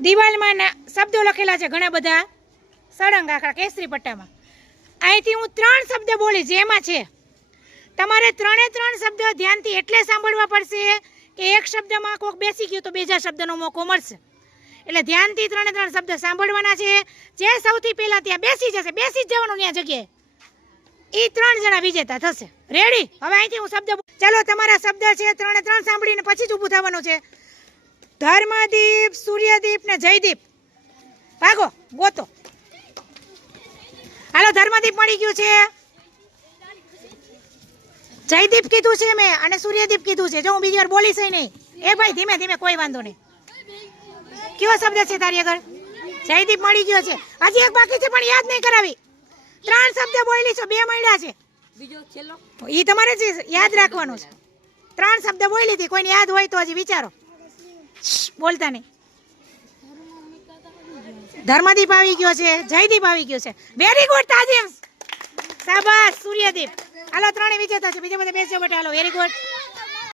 દિવાલમાં શબ્દો લખેલા છે ઘણા બધા. સળંગ આખા કેસરી પટ્ટામાં. અહીંથી હું ત્રણ શબ્દ બોલીશ જેમાં છે, તમારે ત્રણે ત્રણ શબ્દ ધ્યાનથી એટલે સાંભળવા પડશે કે એક શબ્દમાં કોક બેસી ગયું તો બીજા શબ્દનો મોકો મળશે. એટલે ધ્યાનથી ત્રણે ત્રણ શબ્દ સાંભળવાના છે. જે સૌથી પહેલાં ત્યાં બેસી જશે, બેસી જ જવાનું ત્યાં જગ્યાએ. એ ત્રણ જણા વિજેતા થશે. રેડી હવે અહીંથી હું શબ્દ ચાલો, તમારા શબ્દ છે, ત્રણે ત્રણ સાંભળીને પછી જ ઊભું થવાનું છે. ધર્મદીપ સૂર્યદીપ ને જયદીપ. ભાગો ગોતો. હાલો ધર્મદીપ મળી ગયું છે. જયદીપ કીધું છે મેં અને સૂર્યદીપ કીધું છે. જો હું બીજી વાર બોલીશ નહીં. એ ભાઈ ધીમે ધીમે કોઈ વાંધો નહીં. કયો શબ્દ છે તારી આગળ? જયદીપ મળી ગયો છે. હજી એક બાકી છે પણ યાદ નહીં કરાવી. ત્રણ શબ્દ બોલી છો બે મળ્યા છે. બીજો છેલ્લો? એ તમારે જ યાદ રાખવાનું છે. ત્રણ શબ્દ બોલી હતી કોઈને યાદ હોય તો હજી વિચારો. બોલતા નહીં ધર્મદીપ આવી ગયો છે, જયદીપ આવી ગયો છે. વેરી ગુડ તાજીમ. શાબાશ, સૂર્યદીપ. હાલો ત્રણે વિજેતા છે, બીજા બધા બેસજો, બેટા, હાલો વેરી ગુડ